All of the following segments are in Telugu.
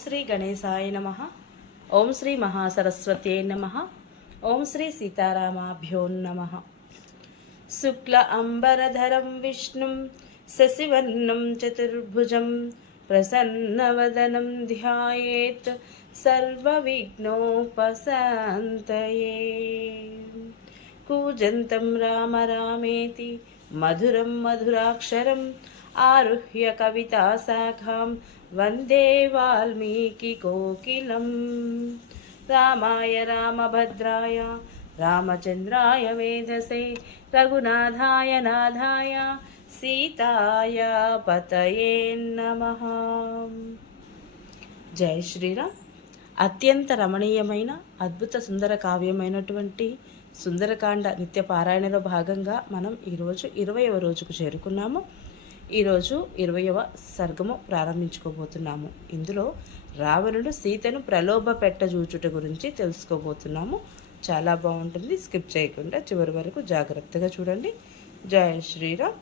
శ్రీ గణేశాయ నమ ఓం శ్రీ మహాసరస్వత్యై నమ ఓం శ్రీ సీతారామాభ్యో నమ శుక్ల అంబరధరం విష్ణుం శశివర్ణం చతుర్భుజం ప్రసన్నవదనం ధ్యాయేత్ సర్వవిఘ్నోపశాంతయే కూజంతం రామ రామేతి మధురం మధురాక్షరం ఆరుహ్య కవితాశాఖాం వందే వాల్మీకి కోకిలం. రామాయ రామభద్రాయ రామచంద్రాయ వేదసే రఘునాథాయ నాథాయ సీతాయ పతయే జై శ్రీరామ్. అత్యంత రమణీయమైన అద్భుత సుందర కావ్యమైనటువంటి సుందరకాండ నిత్య పారాయణలో భాగంగా మనం ఈరోజు ఇరవయవ రోజుకు చేరుకున్నాము. ఈరోజు ఇరవయవ సర్గము ప్రారంభించుకోబోతున్నాము. ఇందులో రావణుడు సీతను ప్రలోభ పెట్టజూచుట గురించి తెలుసుకోబోతున్నాము. చాలా బాగుంటుంది. స్కిప్ చేయకుండా చివరి వరకు జాగ్రత్తగా చూడండి. జయ శ్రీరామ్.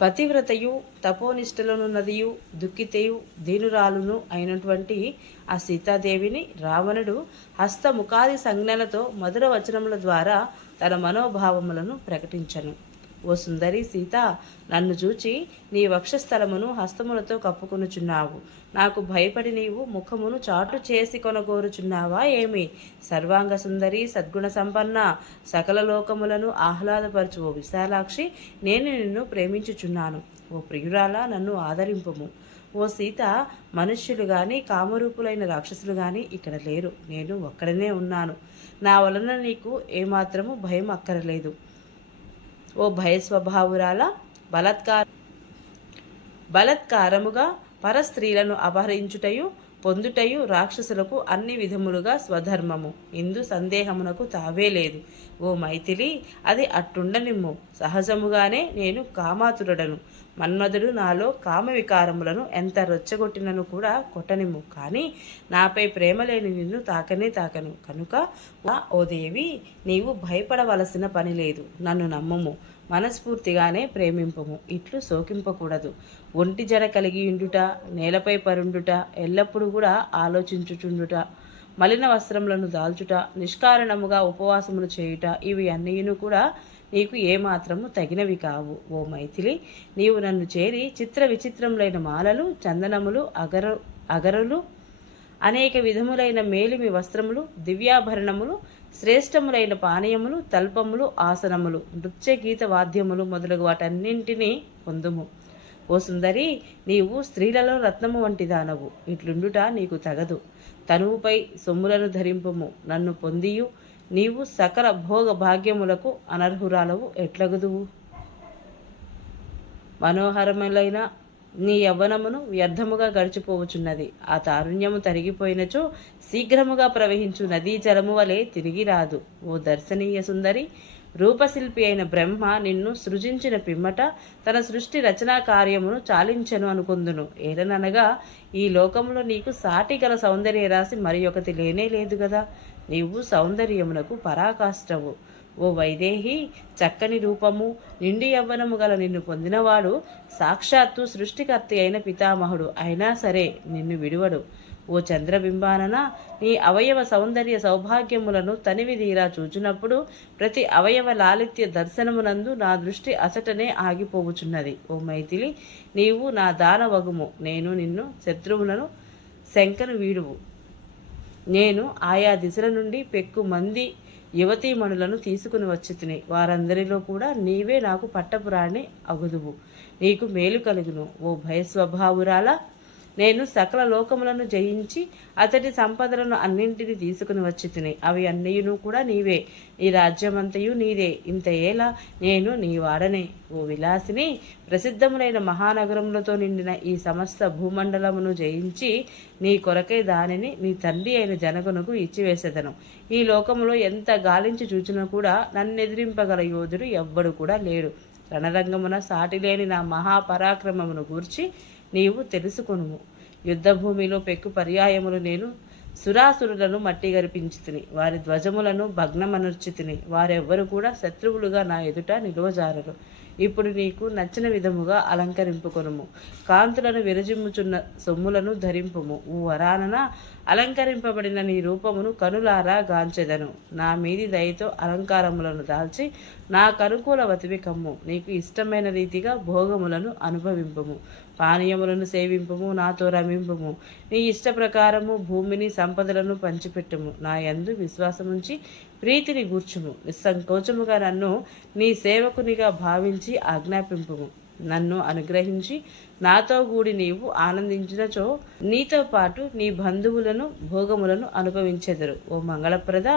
పతివ్రతయు తపోనిష్టలోనున్నదియు దుఃఖితయు దీనురాలును అయినటువంటి ఆ సీతాదేవిని రావణుడు హస్తముఖాది సంజ్ఞలతో మధుర వచనముల ద్వారా తన మనోభావములను ప్రకటించను. ఓ సుందరి సీత నన్ను చూచి నీ వక్షస్థలమును హస్తములతో కప్పుకొనుచున్నావు. నాకు భయపడి నీవు ముఖమును చాటు చేసి కొనగోరుచున్నావా ఏమి? సర్వాంగ సుందరి సద్గుణ సంపన్న సకల లోకములను ఆహ్లాదపరచు ఓ విశాలాక్షి నేను నిన్ను ప్రేమించుచున్నాను. ఓ ప్రియురాలా నన్ను ఆదరింపుము. ఓ సీత మనుష్యులు గాని కామరూపులైన రాక్షసులు గాని ఇక్కడ లేరు. నేను ఒక్కడనే ఉన్నాను. నా వలన నీకు ఏమాత్రము భయం అక్కరలేదు ఓ భయస్వభావురాల బలత్కార బలత్కారముగా పరస్త్రీలను అపహరించుటయు పొందుటయు రాక్షసులకు అన్ని విధములుగా స్వధర్మము. ఇందు సందేహమునకు తావే లేదు. ఓ మైథిలి అది అట్టుండనిమ్ము. సహజముగానే నేను కామాతురుడను. మన్మధుడు నాలో కామ వికారములను ఎంత రొచ్చగొట్టినను కూడా కొట్టనిమ్ము. కానీ నాపై ప్రేమ లేని నిన్ను తాకనే తాకను. కనుక ఓ దేవి నీవు భయపడవలసిన పని లేదు. నన్ను నమ్మము. మనస్ఫూర్తిగానే ప్రేమింపము. ఇట్లు శోకింపకూడదు. ఒంటి జడ కలిగి ఉండుట నేలపై పరుండుట ఎల్లప్పుడూ కూడా ఆలోచించుచుండుట. మలిన వస్త్రములను దాల్చుట నిష్కారణముగా ఉపవాసములు చేయుట ఇవి అన్నీను కూడా నీకు ఏమాత్రము తగినవి కావు. ఓ మైథిలి నీవు నన్ను చేరి చిత్ర విచిత్రములైన మాలలు చందనములు అగర అగరులు అనేక విధములైన మేలిమి వస్త్రములు దివ్యాభరణములు శ్రేష్టములైన పానీయములు తల్పములు ఆసనములు నృత్య గీత వాద్యములు మొదలగు వాటన్నింటినీ పొందుము. ఓ సుందరి నీవు స్త్రీలలో రత్నము వంటి దానవు. ఇట్లుండుట నీకు తగదు. తనువుపై సొమ్ములను ధరింపుము. నన్ను పొందియు. నీవు సకల భోగ భాగ్యములకు అనర్హురాలవు. ఎట్లగదువు? మనోహరములైన నీ యవ్వనమును వ్యర్థముగా గడిచిపోవచున్నది ఆ తారుణ్యము తరిగిపోయినచో శీఘ్రముగా ప్రవహించు నదీ జలము వలె తిరిగి రాదు ఓ దర్శనీయ సుందరి రూపశిల్పి అయిన బ్రహ్మ నిన్ను సృజించిన పిమ్మట తన సృష్టి రచనా కార్యమును చాలించను అనుకుందును. ఏలననగా ఈ లోకంలో నీకు సాటి గల సౌందర్య రాశి మరి ఒకటి లేనే లేదు కదా నీవు సౌందర్యమునకు పరాకాష్టవు ఓ వైదేహి చక్కని రూపము నిండి యవ్వనము గల నిన్ను పొందినవాడు సాక్షాత్తు సృష్టికర్త అయిన పితామహుడు. అయినా సరే నిన్ను విడువడు. ఓ చంద్రబింబానన నీ అవయవ సౌందర్య సౌభాగ్యములను తనివి తీరా చూచినప్పుడు ప్రతి అవయవ లాలిత్య దర్శనమునందు నా దృష్టి అసటనే ఆగిపోవుచున్నది. ఓ మైథిలి నీవు నా దానవగుము నేను నిన్ను శత్రువులను శంకను వీడువు. నేను ఆయా దిశల నుండి పెక్కు మంది యువతీమణులను తీసుకుని వచ్చితిని. వారందరిలో కూడా నీవే నాకు పట్టపురాణి అగుదువు. నీకు మేలు కలుగును. ఓ భయస్వభావురాలా నేను సకల లోకములను జయించి అతడి సంపదలను అన్నింటినీ తీసుకుని వచ్చి తిని అవి అన్నయ్యను కూడా నీవే. నీ రాజ్యమంతయు నీదే. ఇంత ఏలా నేను నీ వాడనే. ఓ విలాసిని ప్రసిద్ధములైన మహానగరములతో నిండిన ఈ సమస్త భూమండలమును జయించి నీ కొరకే దానిని నీ తండ్రి అయిన జనకునకు ఇచ్చివేసేదను. ఈ లోకములో ఎంత గాలించి చూచినా కూడా నన్నెదిరింపగల యోధుడు ఎవ్వడు కూడా లేడు. రణరంగమున సాటిలేని నా మహాపరాక్రమమును గూర్చి నీవు తెలుసుకొనుము. యుద్ధభూమిలో పెక్కు పర్యాయములు నేను సురాసురులను మట్టి గరిపించితిని వారి ధ్వజములను భగ్నమనర్చితిని వారెవ్వరు కూడా శత్రువులుగా నా ఎదుట నిలువజారరు. ఇప్పుడు నీకు నచ్చిన విధముగా అలంకరింపుకొనుము. కాంతులను విరజిమ్ముచున్న సొమ్ములను ధరింపుము. ఊ వరానన అలంకరింపబడిన నీ రూపమును కనులారా గాంచెదను. నా మీది దయతో అలంకారములను దాల్చి నాకు అనుకూలవతివి కమ్ము. నీకు ఇష్టమైన రీతిగా భోగములను అనుభవింపుము. పానీయములను సేవింపుము నాతో రమింపుము. నీ ఇష్ట ప్రకారము భూమిని సంపదలను పంచిపెట్టుము. నా యందు విశ్వాసముంచి ప్రీతిని గూర్చుము. నిస్సంకోచముగా నన్ను నీ సేవకునిగా భావించి ఆజ్ఞాపింపుము. నన్ను అనుగ్రహించి నాతో కూడి నీవు ఆనందించినచో నీతో పాటు నీ బంధువులను భోగములను అనుభవించెదరు. ఓ మంగళప్రద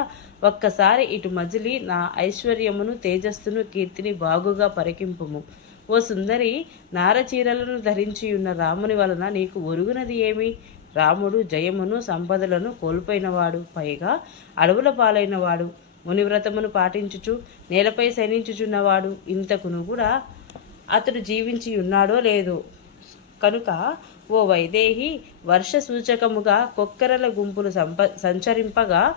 ఒక్కసారి ఇటు మజిలి నా ఐశ్వర్యమును తేజస్సును కీర్తిని బాగుగా పరికింపుము. ఓ సుందరి నారచీరలను ధరించి ఉన్న రాముని వలన నీకు ఒరుగునది ఏమి? రాముడు జయమును సంపదలను కోల్పోయినవాడు పైగా అడవుల పాలైనవాడు మునివ్రతమును పాటించుచు నేలపై శయనించుచున్నవాడు. ఇంతకును కూడా అతడు జీవించి ఉన్నాడో లేదో? కనుక ఓ వైదేహి వర్ష సూచకముగా కొక్కరల గుంపులు సంప సంచరింపగా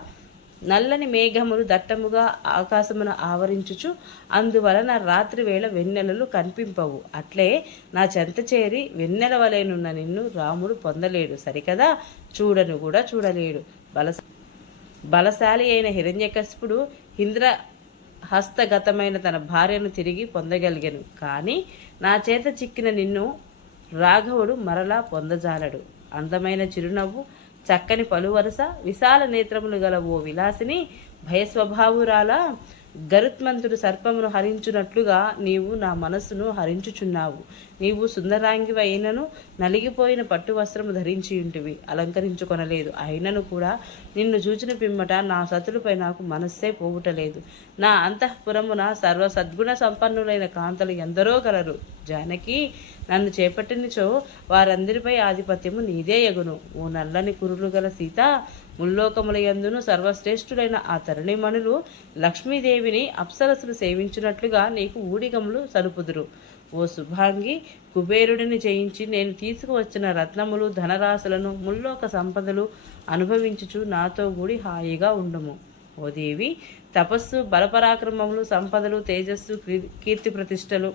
నల్లని మేఘములు దట్టముగా ఆకాశమున ఆవరించుచు అందువలన రాత్రి వేళ వెన్నెలలు కనిపింపవు. అట్లే నా చెంత చేరి వెన్నెల వలెనున్న నిన్ను రాముడు పొందలేడు. సరికదా? చూడను కూడా చూడలేడు. బల బలశాలి అయిన హిరణ్యకశిపుడు ఇంద్ర హస్తగతమైన తన భార్యను తిరిగి పొందగలిగాను. కానీ నా చేత చిక్కిన నిన్ను రాఘవుడు మరలా పొందజాలడు. అందమైన చిరునవ్వు చక్కని పలువరస విశాల నేత్రములు గల ఓ విలాసిని భయస్వభావురాల గరుత్మంతుడు సర్పమును హరించున్నట్లుగా నీవు నా మనస్సును హరించుచున్నావు. నీవు సుందరాంగి అయినను నలిగిపోయిన పట్టు వస్త్రము ధరించి ఉంటివి అలంకరించుకొనలేదు. అయినను కూడా నిన్ను చూచిన పిమ్మట నా సతులపై నాకు మనస్సే పోవుటలేదు. నా అంతఃపురమున సర్వ సద్గుణ సంపన్నులైన కాంతలు ఎందరో గలరు. జానకి నన్ను చేపట్టినచో వారందరిపై ఆధిపత్యము నీదే ఎగును. ఓ నల్లని కురులు గల సీత ముల్లోకముల యందును సర్వశ్రేష్ఠులైన ఆ తరుణిమణులు లక్ష్మీదేవిని అప్సరసులు సేవించినట్లుగా నీకు ఊడిగములు సరుపుదురు. ఓ శుభాంగి కుబేరుడిని చేయించి నేను తీసుకువచ్చిన రత్నములు ధనరాశులను ముల్లోక సంపదలు అనుభవించుచు నాతో కూడి హాయిగా ఉండుము. ఓ దేవి తపస్సు బలపరాక్రమములు సంపదలు తేజస్సు కీర్తి ప్రతిష్టలు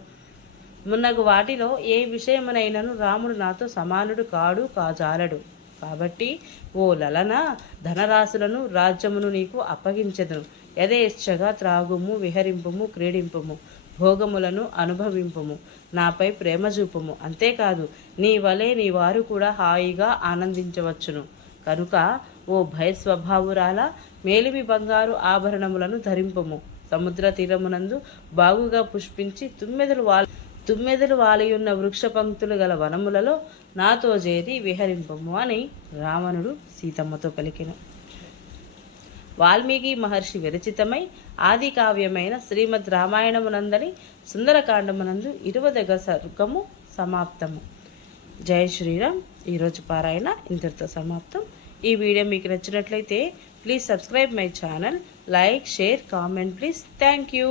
మున్నగు వాటిలో ఏ విషయమునైనను రాముడు నాతో సమానుడు కాడు కాజాలడు. కాబట్టి ఓ లలన ధనరాశులను రాజ్యమును నీకు అప్పగించెదను. యథేచ్ఛగా త్రాగుము విహరింపుము క్రీడింపుము భోగములను అనుభవింపుము. నాపై ప్రేమ చూపము. అంతేకాదు నీ వలె నీ వారు కూడా హాయిగా ఆనందించవచ్చును. కనుక ఓ భయస్వభావురాల మేలిమి బంగారు ఆభరణములను ధరింపము. సముద్ర తీరమునందు బాగుగా పుష్పించి తుమ్మెదలు వాలి తుమ్మెదలు వాలియున్న వృక్ష పంక్తులు గల వనములలో నాతో చేరి విహరింపము అని రావణుడు సీతమ్మతో పలికిన. వాల్మీకి మహర్షి విరచితమై ఆది కావ్యమైన శ్రీమద్ రామాయణమునందని సుందరకాండమునందు ఇరువదగ సర్గము సమాప్తము. జై శ్రీరామ్. ఈరోజు పారాయణ ఇంతటితో సమాప్తం. ఈ వీడియో మీకు నచ్చినట్లయితే please subscribe my channel. Like share comment please. Thank you.